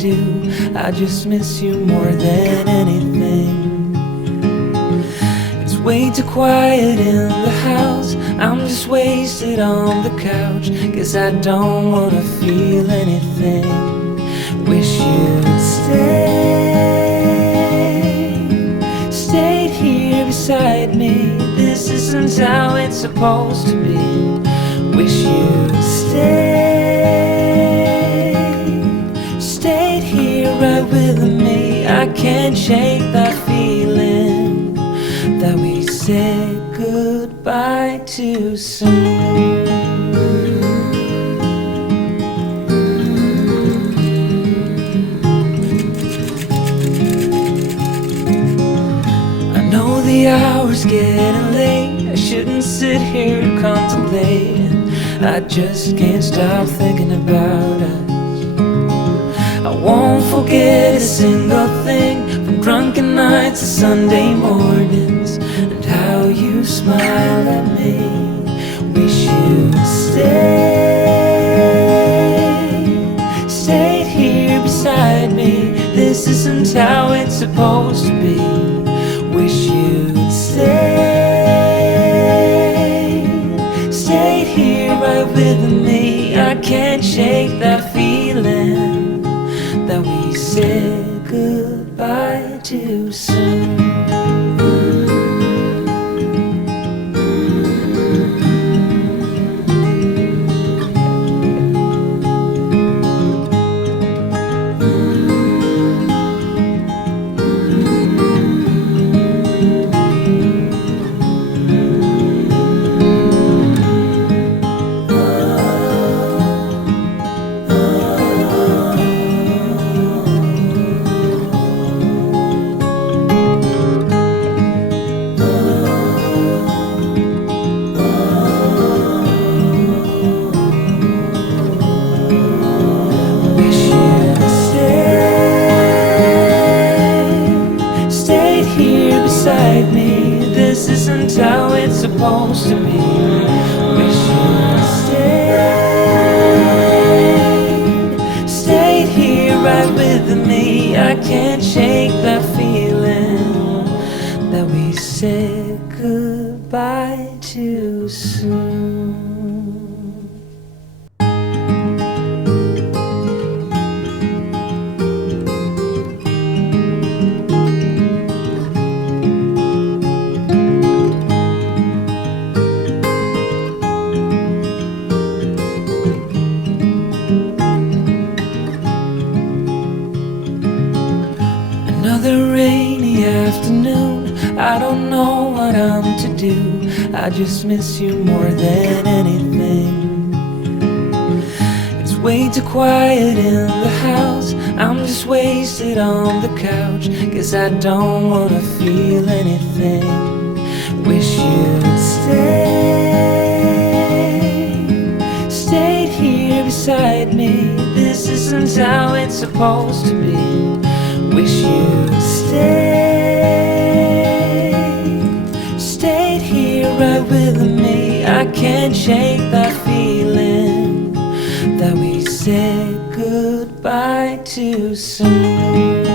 do. I just miss you more than anything. It's way too quiet in the house. I'm just wasted on the couch, 'cause I don't wanna feel anything. Wish you'd stayed here beside me. This isn't how it's supposed to be. Wish you'd stayed here right with me. I can't shake that feeling that we said goodbye too soon. The hour's getting late. I shouldn't sit here contemplating. I just can't stop thinking about us. I won't forget a single thing, from drunken nights to Sunday mornings, and how you smile at me. Wish you'd stayed here beside me. This isn't how it's supposed to be. Wish you'd stayed here right with me. I can't shake that feeling that we said goodbye too soon. Me. This isn't how it's supposed to be. Wish you'd stayed here right with me. I can't shake that feeling that we said goodbye too soon. Another rainy afternoon, I don't know what I'm to do. I just miss you more than anything. It's way too quiet in the house. I'm just wasted on the couch, 'cause I don't wanna feel anything. Wish you'd stayed here beside me. This isn't how it's supposed to be. Wish you'd stayed here right with me. I can't shake that feeling that we said goodbye too soon.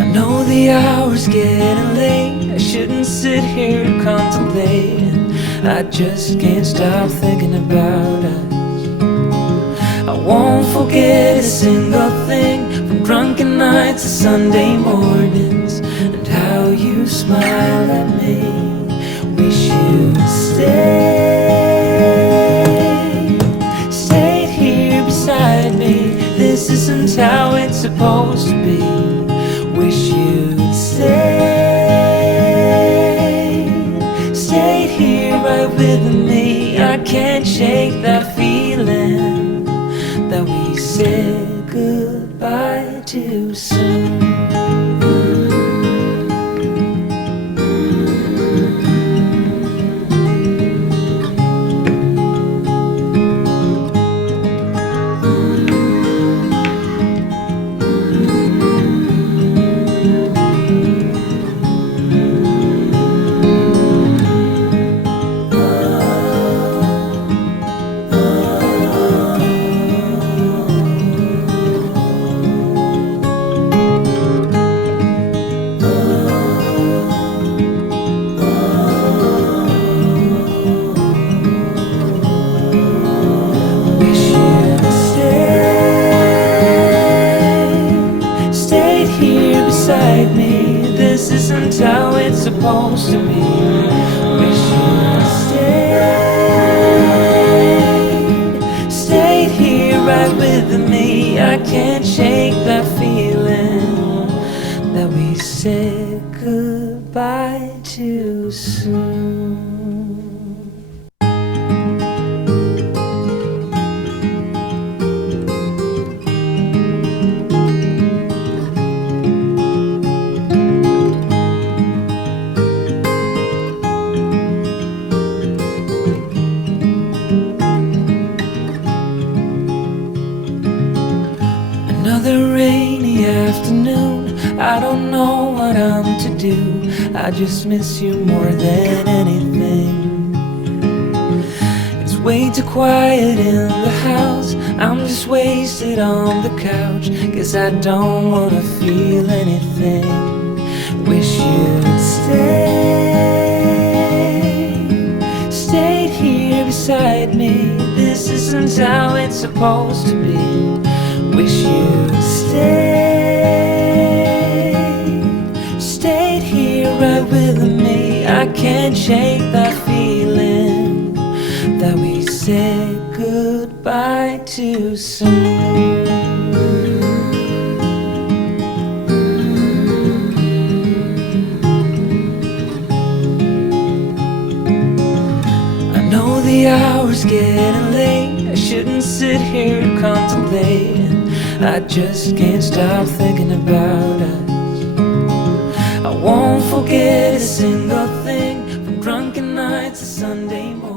I know the hour's getting late. I shouldn't sit here contemplating. I just can't stop thinking about us. I won't forget a single thing, from drunken nights to Sunday mornings, and how you smile at me. Wish you'd stayed here beside me. This isn't how it's supposed to be. Wish you'd stayed here right with me. I can't shake that feeling that we said goodbye too soon. supposed to be. Wish you'd stayed here right with me. I can't shake that feeling that we said goodbye too soon. Another rainy afternoon, I don't know what I'm to do. I just miss you more than anything. It's way too quiet in the house, I'm just wasted on the couch. Guess I don't wanna feel anything. Wish you'd stayed here beside me. This isn't how it's supposed to be. Wish you'd stayed here right with me. I can't shake that feeling that we said goodbye too soon. I know the hour's getting late, I shouldn't sit here contemplating. I just can't stop thinking about us. I won't forget a single thing, from drunken nights to Sunday morning.